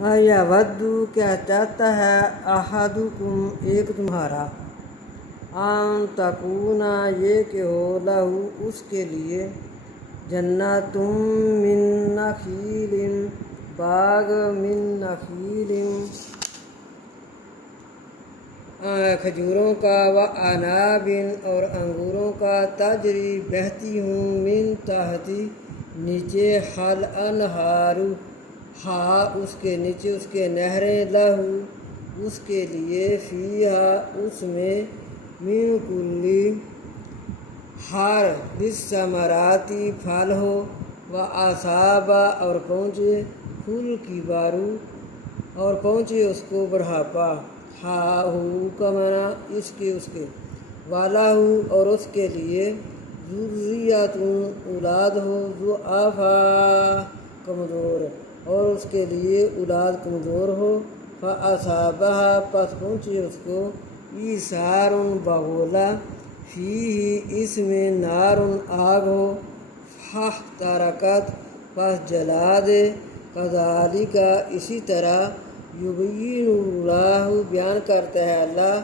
یا ودو کیا چاہتا ہے احدکم ایک تمہارا ان تکونا یہ کہ ہو لہو اس کے لیے جناتم من نخیل باغ من نخیل کھجوروں کا و عناب اور انگوروں کا تجری بہتی ہوں من تحتی نیچے حل انہار ہا اس کے نیچے اس کے نہریں لہو اس کے لیے فیہا اس میں من کلی ہر بالثمراتی پھل ہو و اصابہ اور پہنچے پھول کی بارو اور پہنچے اس کو بڑھاپا ہا ہو کا معنی اس کے والا ہو اور اس کے لیے ذریت اولاد ہو ضعفا کمزور اور اس کے لیے اولاد کمزور ہو فاصابہ پس پہنچے اس کو ایثار بغولہ فیہ اس میں نار آگ ہو فاحترقت پس جلا دے کذالک اسی طرح یبین اللہ بیان کرتا ہے اللہ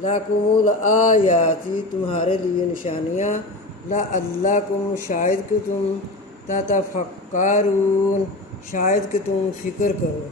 لکم الآیاتی تمہارے لیے نشانیاں لعلکم شاید کہ تم تتفکرون شاید کہ تم فکر کرو۔